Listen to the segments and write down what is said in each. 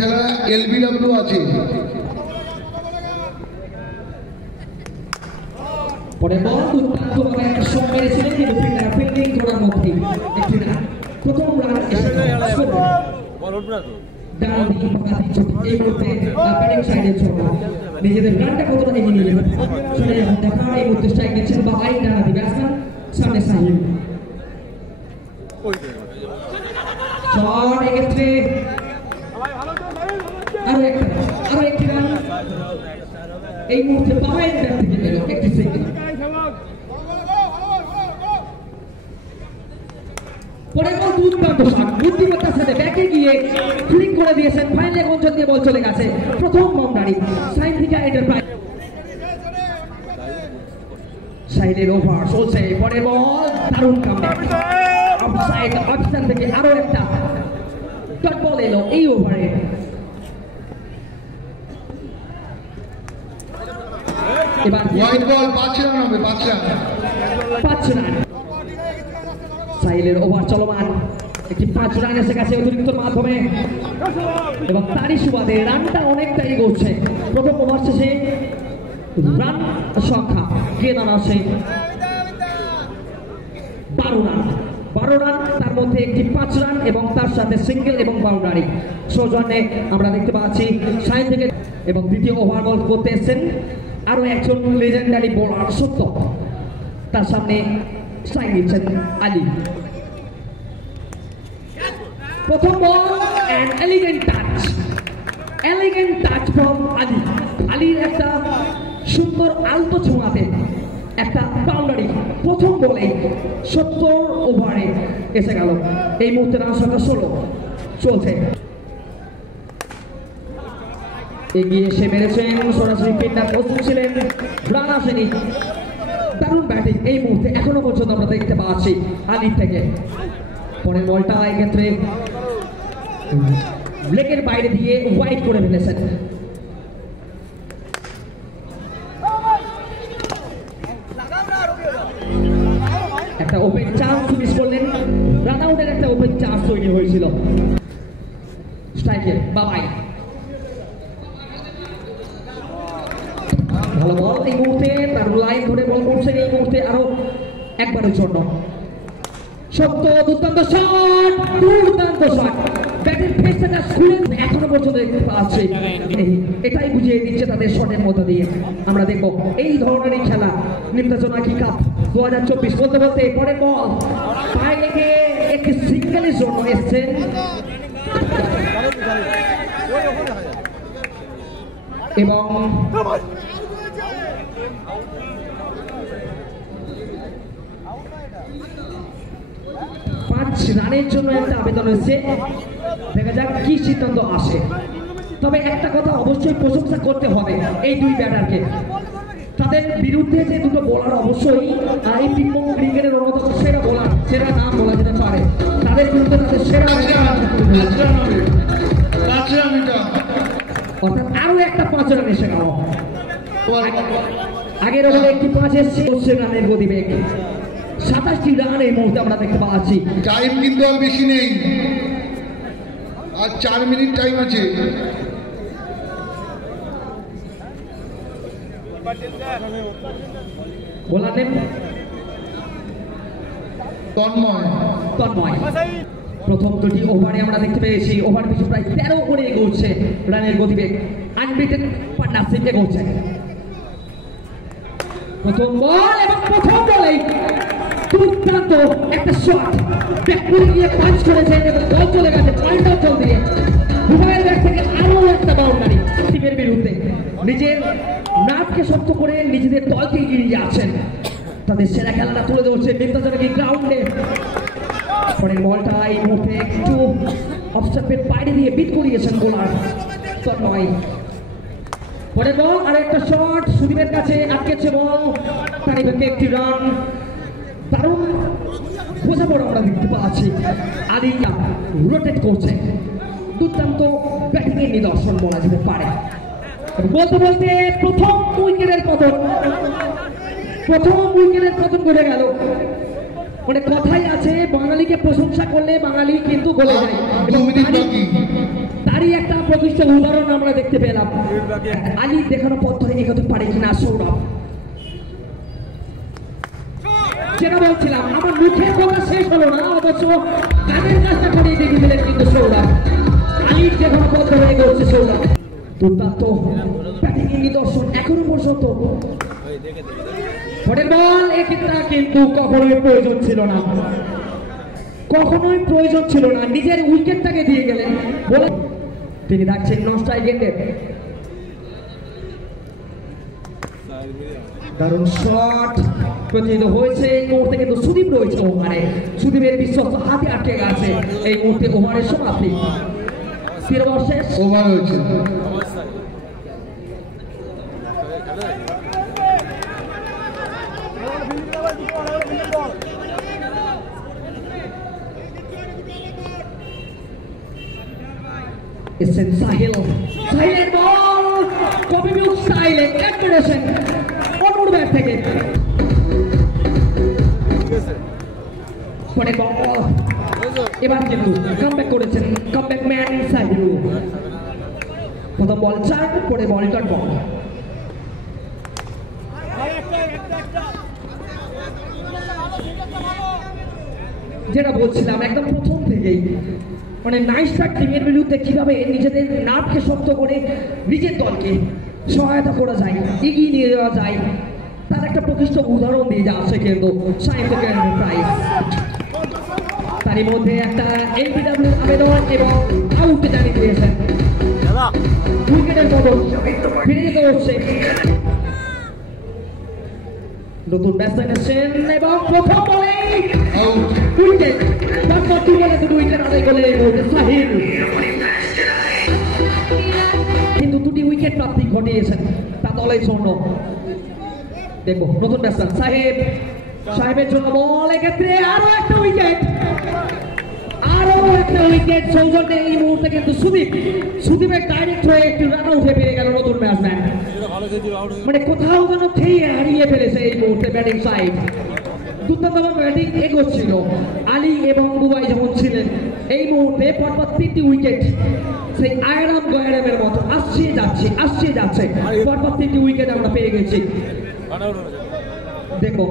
খেলা এলবিডব্লিউ আছে। পরে বল দুর্দান্তভাবে একটা শট মেরেছিলেন, কিন্তু ফিল্ডিং করার মধ্যে একটি রান, প্রথম রান এসে ডান দিকে পাকাতি ছোট এই মুহূর্তে ব্যাটিং সাইডে ছোট নিজেদের রানটা কতটা এগিয়ে নিয়ে যাবে শুনে দেখা এই মুহূর্তে স্ট্রাইক দিচ্ছেন বা আইন ডানাতি ব্যাটসম্যান সামনে সাহিল শট এক্ষেত্রে আরো একটি রান এই মুহূর্তে পাওয়ার ব্যাট থেকে গেল একটি সেকেন্ড। পরে বল দুর্দান্ত শট বুদ্ধিমত্তার সাথে ব্যাকে গিয়ে ফ্লিক করে দিয়েছেন, ফাইনালে গঞ্জন দিয়ে বল চলে গেছে, প্রথম বাউন্ডারি সাইন্টিফিক এন্টারপ্রাইজ। সাইডের ওভার চলছে, পরে বল দারুণ কামব্যাক অফসাইড, অফসাইড থেকে আরো একটা ডট বল এলো এই ওভারে। এবার হোয়াইট বল 5 রান হবে, 5 রান। সাহিলের ওভার চলমান, একটি 5 রান এসে গেছে অতিরিক্ত মাধ্যমে এবং তারই সুবাদে রানটা অনেকটা এগোচ্ছে। প্রথম ওভার শেষে রান সংখ্যা গিয়ে দাঁড়াচ্ছে 12 রান, তার মধ্যে একটি 5 রান এবং তার সাথে সিঙ্গেল এবং বাউন্ডারি সৌজন্যে আমরা দেখতে পাচ্ছি সাইড থেকে। এবং দ্বিতীয় ওভার বল করতে এসেছেন আরো একজন লেজেন্ডারি বোলার সত্য, তার সামনে সাইন দিচ্ছেন আলী। প্রথম বল এন্ড এলিগেন্ট টাচ ফ্রম আলীর একটা সুন্দর আলতো ছোঁয়াতে একটা বাউন্ডারি প্রথম বলে 70 ওভারে এসে গেল। এই মুহূর্তে রান সংখ্যা 16 চলছে, এগিয়ে এসে মেরেছেন সরাসরি পিন্ডার প্রস্তুত ছিলেন, রান আসেনি। দারুণ ব্যাটিং এই মুহূর্তে এখনো পর্যন্ত আমরা দেখতে পাচ্ছি আলির থেকে। পরের বলটা এক্ষেত্রে লেগের বাইরে দিয়ে ওয়াইড করে ফেলেছেন। একটা ওপেন চান্স মিস করলেন, রান আউটের একটা ওপেন চান্স তৈরি হয়েছিল। স্ট্রাইকে বাবাই ভালো বল এই মুহূর্তে, তার লাইন ধরে বল করছেন এই মুহূর্তে আরো একবারের জন্য। সত্য দুর্দান্ত শট ব্যাটের ফেসটা খুলেন, এখনো পর্যন্ত দেখতে পাচ্ছি। এটাই বুঝিয়ে দিচ্ছে তাদের শটের মধ্যে দিয়ে। আমরা দেখবো এই ধরনেরই খেলা নির্বাচনা কাপ 2024 বলতে বলতে পরে বল পায়ে লেগে একটি সিঙ্গেলের জন্য এসছেন এবং 5 রানের জন্য একটা আবেদন হয়েছে, দেখা যাক কি সিদ্ধান্ত আসে। তবে একটা কথা অবশ্যই প্রশংসা করতে হবে এই দুই ব্যাটারকে, তাদের বিরুদ্ধে যে দুটো বোলার অবশ্যই এই পিংপং ক্রিকেটের অন্যতম সেরা বোলার, সেরা নাম বলা যেতে পারে, তাদের বিরুদ্ধে তাদের সেরা অর্থাৎ আরো একটা 5 রান এসে গেল। আগের ওভারে একটি 5 এসছে রানের গতিবেগ, 27টি রান এই মুহূর্তে আমরা দেখতে পাচ্ছি। টাইম কিন্তু আর বেশি নেই, আর 4 মিনিট টাইম আছে। Bowler name Tanmoy. প্রথম দুটি ওভারে আমরা দেখতে পেয়েছি ওভার পিছু প্রায় 13 করে এগোচ্ছে রানের গতিবেগ, আনবিটেন পার্টনারশিপ এগোচ্ছে। প্রথম বল এবং প্রথম বলেই দুর্দান্ত একটা শট ব্যাক করে গিয়ে পাঞ্চ করেছেন এবং বল চলে গেছে পাল্টা চল দিয়ে উভয়ের ব্যাট থেকে আরো একটা বাউন্ডারি টিমের বিরুদ্ধে। নিজের নাটকে শক্ত করে নিজেদের দলকে এগিয়ে যাচ্ছেন, তাদের সেরা খেলাটা তুলে ধরছে নির্বাচনী গ্রাউন্ডে। পরের বলটা এই মুহূর্তে একটু অফস্টাম্পের বাইরে দিয়ে বিট করিয়েছেন বোলার তন্ময়। পরের বল আর একটা শট সুদীপের কাছে আটকেছে বল, তারই ব্যাকে একটি রান। দারুণ বোঝাপড়া আমরা দেখতে পাচ্ছি, আলিয়া রোটেট করছে, দুর্দান্ত ব্যাটিং এর নিদর্শন বলা যেতে পারে। বলতে বলতে প্রথম উইকেটের পতন প্রথম উইকেটের পতন করে গেল। মানে কথাই আছে, বাঙালিকে প্রশংসা করলে বাঙালি কিন্তু গলে যায়। 2 মিনিট বাকি। তারই একটা প্রকৃষ্ট উদাহরণ আমরা দেখতে পেলাম। আলী দেখানো পথ ধরে এগোতে পারে কিনা সৌরভ। যেটা বলছিলাম, আমার মুখের কথা শেষ হলো না, অবশ্য কানের কাজটা করে দেখিয়ে দিলেন কিন্তু সৌরভ। আলীর দেখানো পথ ধরে এগোচ্ছে সৌরভ। দুর্দান্ত ব্যাটিং নিদর্শন এখনো পর্যন্ত। পরের বল, এক্ষেত্রে কিন্তু কখনোই প্রয়োজন ছিল না, কখনোই প্রয়োজন ছিল না। নিজের উইকেটটাকে দিয়ে গেলেন। বলে তিনি ডাকছেন নস্টাই গেটের। দারুণ শট প্রতিহিত হয়েছে। এই মুহূর্তে কিন্তু সুদীপ রয়েছে ওভারে। সুদীপের বিশ্বস্ত হাতে আটকে গেছে। এই মুহূর্তে ওভারের সমাপ্তি। শেষ ওভার হয়েছে। এসেন সাহিল। সাহিলের বল, কপি মিউট সাইলেন্ট অ্যাডমিরেশন অনুর ব্যাট থেকে। পরে বল, এবার কিন্তু কামব্যাক করেছেন কামব্যাক ম্যান সাহিল। প্রথম বল 4, পরে বল ডট বল। যেটা বলছিলাম একদম প্রথম থেকেই, মানে নাইস্টার টিমের বিরুদ্ধে কিভাবে নিজেদের নার্ভকে শক্ত করে নিজের দলকে সহায়তা করা যায়, এগিয়ে নিয়ে যাওয়া যায়, তার একটা প্রকৃষ্ট উদাহরণ দিয়ে যাচ্ছে কিন্তু সাহিত্য এন্টারপ্রাইজ। তারই মধ্যে একটা এলবিডব্লিউ আবেদন এবং আউট জানিয়ে দিয়েছেন। উইকেটের বদল ফিরে যেতে হচ্ছে। নতুন ব্যাটসম্যান এসেছেন এবং প্রথম বলে উইকেট। তারপর 2 বলে 2 উইকেট আদায় করলেন এই মুহূর্তে সাহিল। কিন্তু 2টি উইকেট প্রাপ্তি ঘটিয়েছেন তা দলের জন্য। দেখবো নতুন ব্যাটসম্যান সাহেব। সাহেবের জন্য বল, এক্ষেত্রে আরো একটা উইকেট, আরো একটা উইকেট সৌজন্যে এই মুহূর্তে কিন্তু সুদীপের ডাইরেক্ট হয়ে একটু রান উঠে পেয়ে গেল নতুন ব্যাটসম্যান। মানে কোথাও যেন খেয়ে হারিয়ে ফেলেছে এই মুহূর্তে ব্যাটিং সাইড। দুর্দান্ত ব্যাটিং এগোচ্ছিল আলী এবং বুবাই যখন ছিলেন। এই মুহূর্তে পরপর 3টি উইকেট সেই আয়রাম গয়রামের মতো আসছে যাচ্ছে। পরপর 3টি উইকেট আমরা পেয়ে গেছি। দেখো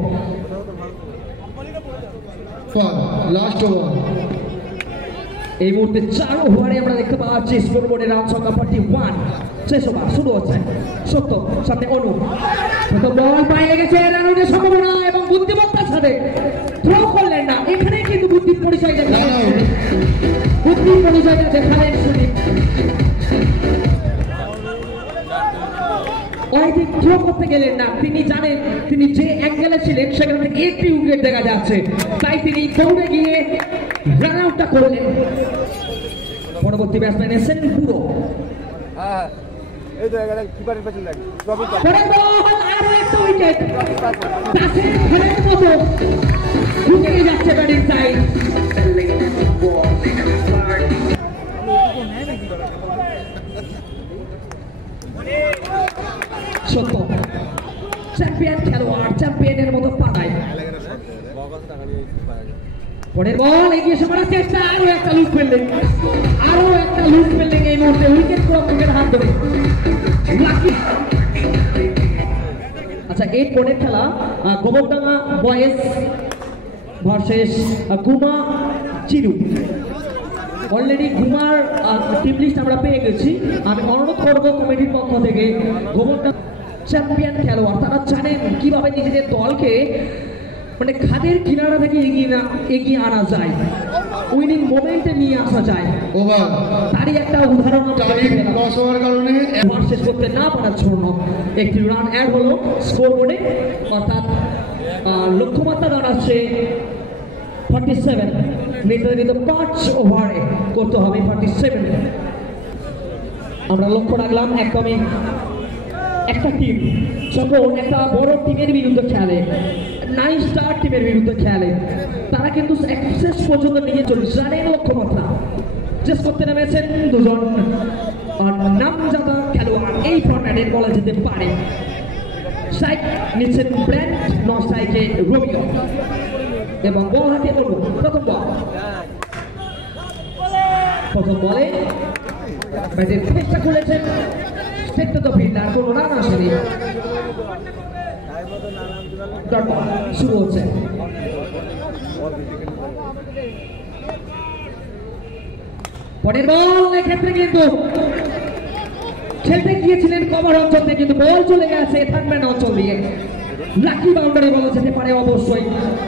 লাস্ট ওভার। এই মুহূর্তে 4 ওভারে আমরা দেখতে পাচ্ছি স্কোর বোর্ডে রান সংখ্যা 41। শেষ ওভার শুরু হচ্ছে। সত্য সামনে অনু, প্রথম বল পায়ে লেগেছে, রান আউটের সম্ভাবনা এবং বুদ্ধিমত্তার সাথে থ্রো করলেন না। এখানে কিন্তু বুদ্ধির পরিচয়টা দেখালেন সুদীপ। অনেকদিন থ্রো করতে গেলেন না, তিনি জানেন তিনি যে অ্যাঙ্গেলে ছিলেন সেখানে একটি উইকেট দেখা যাচ্ছে, তাই তিনি দৌড়ে গিয়ে রান আউটটা করলেন। পরবর্তী ব্যাটসম্যান এসেছেন পুরো। আরো একটা উইকেট ঢুকে যাচ্ছে ব্যাটিং সাইড। সত্য চ্যাম্পিয়ন খেলোয়াড়, চ্যাম্পিয়নের মতো পাতায়। পরের বল এগিয়ে এসে মারার চেষ্টা, আরো একটা লুট ফেললেন এই মুহূর্তে উইকেট পুরো হাত ধরে। আচ্ছা, এই পরের খেলা Gobardanga boys versus Guma Chiru. Already গুমার টিম লিস্ট আমরা পেয়ে গেছি। আমি অনুরোধ করবো কমিটির পক্ষ থেকে, গোবরডাঙ্গা চ্যাম্পিয়ন খেলোয়াড়, তারা জানেন কিভাবে নিজেদের দলকে মানে খাদের কিনারা থেকে এগিয়ে আনা যায়, উইনিং মোমেন্টে নিয়ে আসা যায়। তারই একটা উদাহরণ শেষ করতে না পারার জন্য একটি রান অ্যাড হলো স্কোর বোর্ডে, অর্থাৎ লক্ষ্যমাত্রা দাঁড়াচ্ছে 47। নির্ধারিত 5 ওভারে করতে হবে 47। আমরা লক্ষ্য রাখলাম একদমই একটা টিম যখন একটা বড় টিমের বিরুদ্ধে খেলে, 9 স্টার টিমের বিরুদ্ধে খেলে, তারা কিন্তু শেষ পর্যন্ত নিয়ে জানেন লক্ষ্যমাত্রা। চেস করতে নেমেছেন 2 জন নামজাদা খেলোয়াড়, এই ফরম্যাটে বলা যেতে পারে। স্ট্রাইক নিচ্ছেন ব্র্যান্ড, নন স্ট্রাইকে রোমিও এবং বল হাতে করবো। প্রথম বলে ব্যাটের চেষ্টা করেছেন স্ট্রেট টু দ্য ফিল্ডার, কোনো রান আসেনি। ডট বল শুরু হচ্ছে। পরের বল এক্ষেত্রে কিন্তু খেলতে গিয়েছিলেন কভার অঞ্চল থেকে, কিন্তু বল চলে গেছে থার্ড অঞ্চল দিয়ে। লাকি বাউন্ডারি বলা যেতে পারে অবশ্যই।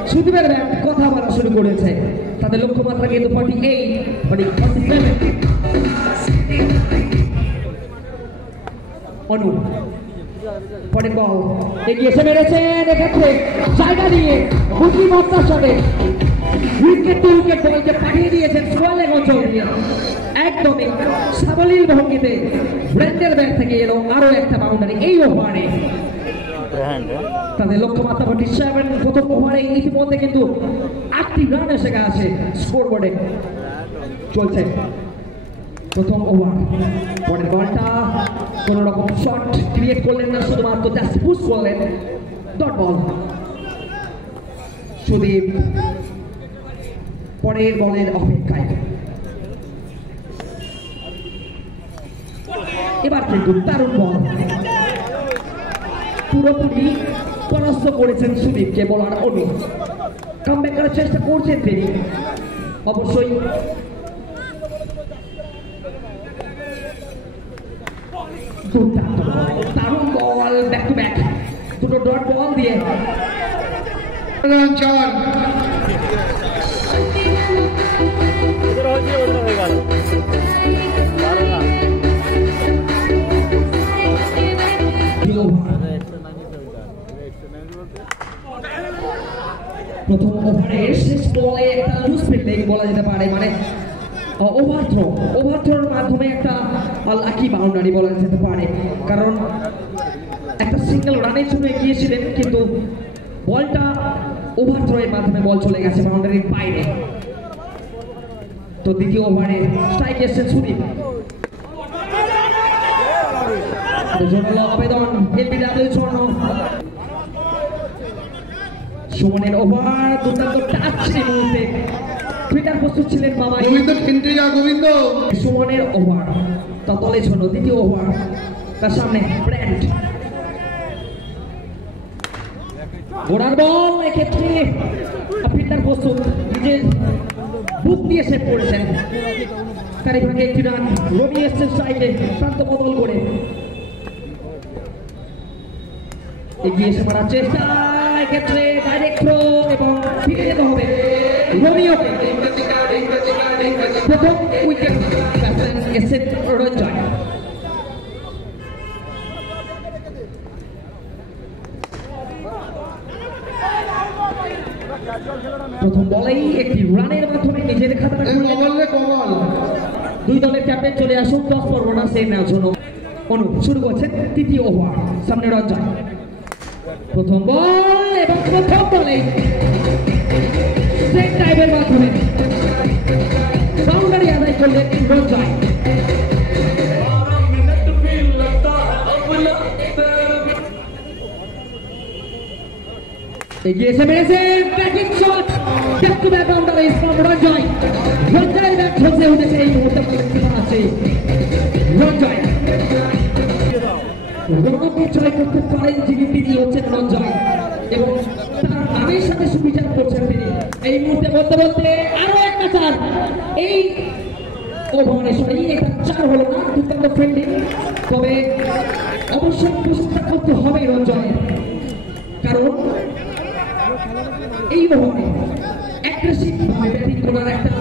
সুদীপের ব্যাট কথা বলা শুরু করেছে, তাদের লক্ষ্যমাত্রা কিন্তু 48 অনু। পরের বল এগিয়ে এসে মেরেছেন এক্ষেত্রে জায়গা দিয়ে বুদ্ধিমত্তার সাথে উইকেট টু উইকেট বলকে পাঠিয়ে দিয়েছেন সোয়া লেগ অঞ্চল দিয়ে। একদমই সাবলীল ভঙ্গিতে ব্র্যান্ডের ব্যাট থেকে এলো আরো একটা বাউন্ডারি এই ওভারে। তাদের লক্ষ্যমাত্রা 47। প্রথম ওভারে ইতিমধ্যে কিন্তু 8টি রান এসে গেছে স্কোর বোর্ডে। চলছে প্রথম ওভার। পরের বলটা কোন রকম শট ক্রিয়েট করলেন না, শুধুমাত্র জাস্ট পুশ করলেন। ডট বল সুদীপ পরের বলের অপেক্ষায়। এবার কিন্তু দারুণ বল, পুরোপুরি পরাস্ত করেছেন সুদীপকে বলার অনু। কামব্যাক করার চেষ্টা করছেন তিনি অবশ্যই। দারুণ বল, ব্যাক টু ব্যাক দুটো ডট বল দিয়ে। রান 4। প্রথম ওভারের শেষ বলে একটা লুজ ফিল্ডিং বলা যেতে পারে, মানে ওভারথ্রোর মাধ্যমে একটা লাকি বাউন্ডারি বলা যেতে পারে, কারণ একটা সিঙ্গেল রানের জন্য এগিয়েছিলেন কিন্তু বলটা ওভারথ্রোয়ের মাধ্যমে বল চলে গেছে বাউন্ডারির বাইরে। তো দ্বিতীয় ওভারে স্ট্রাইক এসেছেন সুদীপ। জোরালো আবেদন এলবিডব্লিউ স্বর্ণ। সুমনের ওভার, দুর্দান্ত টাচ এই মুহূর্তে ফিল্ডার প্রস্তুত ছিলেন বাবা। গোবিন্দ খেলতে যা গোবিন্দ। সুমনের ওভার তা দলে ছিল। দ্বিতীয় ওভার তার সামনে ব্র্যান্ড। ঘোড়ার বল এক্ষেত্রে ফিল্ডার প্রস্তুত, নিজের বুক দিয়ে সেভ করেছেন। তারই ভাগে একটি রান। রবি এসছেন সাইডে প্রান্ত বদল করে, এগিয়ে এসে মারার চেষ্টা, এক্ষেত্রে ডাইরেক্ট থ্রো এবং ফিরে যেতে হবে রোমিওকে। প্রথম উইকেট এসেছেন রঞ্জয়। প্রথম বলেই একটি রানের মাধ্যমে নিজের খাতাটা দুই দলের ক্যাপ্টেন চলে আসুন 10 পর রান সেভ নেওয়ার জন্য। অনু শুরু করছেন তৃতীয় ওভার। সামনে রঞ্জয়। প্রথম বল এবং প্রথম বলেই স্ট্রেট ড্রাইভের মাধ্যমে বাউন্ডারি আদায় করলেন রঞ্জয়। এগিয়ে এসে মেরেছে batting shot, back to back boundary from Ranjoy. রঞ্জয়ের ব্যাট ঝলসে উঠেছে এই মুহূর্তে আছে রঞ্জয়। রণকে জয় করতে পারেন যিনি, তিনি হচ্ছেন রঞ্জয় এবং তার নামের সাথে সুবিচার করছেন তিনি। এই মুহূর্তে বলতে বলতে আরো একটা 4 এই ওভারে সরি এটা 4 হলো না, দুর্দান্ত ফিল্ডিং। তবে অবশ্যই প্রশংসা করতে হবে রঞ্জয়, কারণ এই ওভারে অ্যাগ্রেসিভ ভাবে ব্যাটিং করার একটা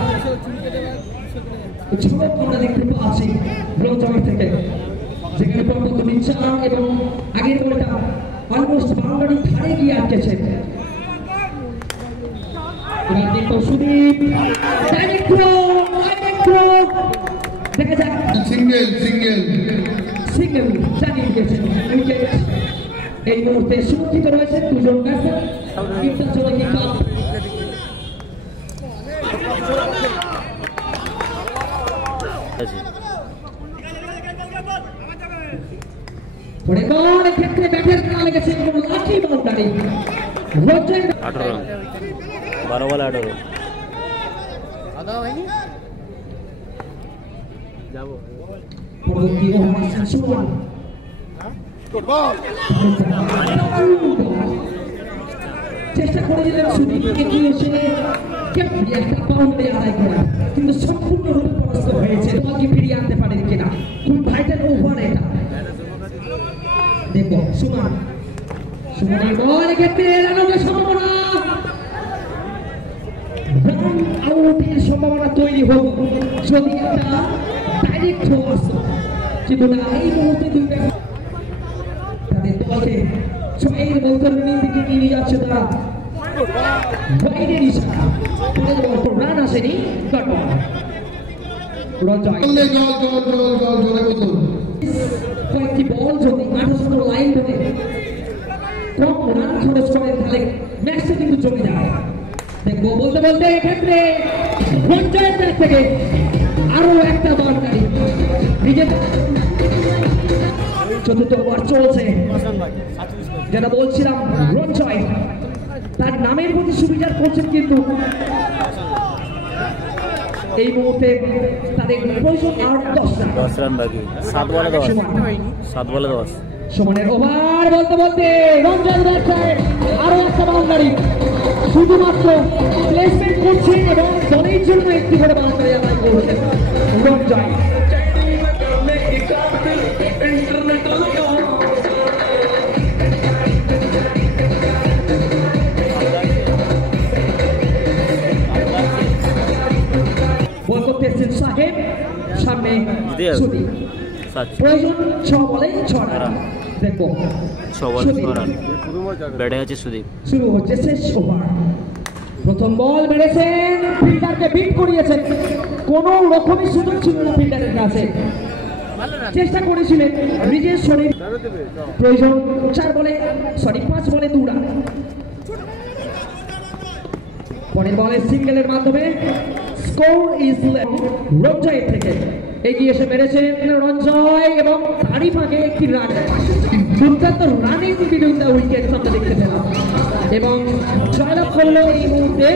ঝলক আমরা দেখতে পাচ্ছি রঞ্জয় থেকে, যেখানে পর্যন্ত নিচ্ছান এবং আগের বলটা অলমোস্ট বাউন্ডারি ধারে গিয়ে আটকেছে। এবার দেখো সুদীপ ডাইরেক্ট থ্রো দেখা যাক। সিঙ্গেল জানিয়ে দিয়েছেন উইকেট। এই মুহূর্তে সুরক্ষিত রয়েছেন দুজন ব্যাটসম্যান। ইন্টারন্যাশনাল কাপ পরে বল ক্ষেত্রে ব্যাটের কানা লেগেছে এবং লাকি বাউন্ডারি। রঞ্জয় 18 12 বলে 18 যাবো পরবর্তী ওভার শাসন চেষ্টা করেছিলেন সুদীপ এগিয়ে এসে কেমনি একটা বাউন্ডারি আদায় করা, কিন্তু সম্পূর্ণরূপে পরাস্ত হয়েছে। দলকে ফিরিয়ে আনতে পারেন কিনা, খুব ভাইটাল ওভার এটা। দেখো সুমনের বল ক্ষেত্রে রানের সম্ভাবনা, রান আউটের সম্ভাবনা তৈরি হোক যদি একটা ডাইরেক্ট থ্রো আসতো, কিন্তু না, এই মুহূর্তে দুই তাদের দলকে ছয়ের মধ্যে দিকে নিয়ে যাচ্ছে তারা। বাইরের ইশারা পরের বল তো রান আসেনি। রঞ্জয় কয়েকটি বল যদি 18 লাইন ধরে কম রান খরচ করেন তাহলে ম্যাচটা কিন্তু জমে যায়। দেখবো বলতে বলতে এক্ষেত্রে রঞ্জয়ের ব্যাট থেকে আরো একটা বাউন্ডারি। চতুর্থ ওভার চলছে, যেটা বলছিলাম রঞ্জয় তার নামের প্রতি সুবিচার করছেন, কিন্তু এই মুহূর্তে তাদের প্রয়োজন আর 10 রান বাকি। 7 বলে 10 সুমনের ওভার বলতে বলতে রঞ্জন ব্যবসায় আরো একটা বাউন্ডারি, শুধুমাত্র প্লেসমেন্ট করছেন এবং দলের জন্য একটি করে বাউন্ডারি আদায় করছেন রঞ্জয়। বল করতেছেন সাহেব, সামনে সুদীপ, প্রয়োজন 6 বলে 6 রান। দেখো 6 বলে 6 রান ব্যাটে আছে সুদীপ। শুরু হচ্ছে শেষ ওভার। প্রথম বল মেরেছেন, ফিল্ডারকে বিট করিয়েছেন, কোনো রকমই সুযোগ ছিল না ফিল্ডারের কাছে। চেষ্টা করেছিলেন নিজের শরীর, প্রয়োজন 5 বলে 2 রান। পরের বলে সিঙ্গেলের মাধ্যমে স্কোর ইজ রঞ্জয় থেকে এগিয়ে এসে মেরেছেন রঞ্জয় এবং তারই ফাঁকে একটি রান। দুর্দান্ত রানের বিরুদ্ধে উইকেট আমরা দেখতে পেলাম এবং জয়লাভ করলো এই মুহূর্তে।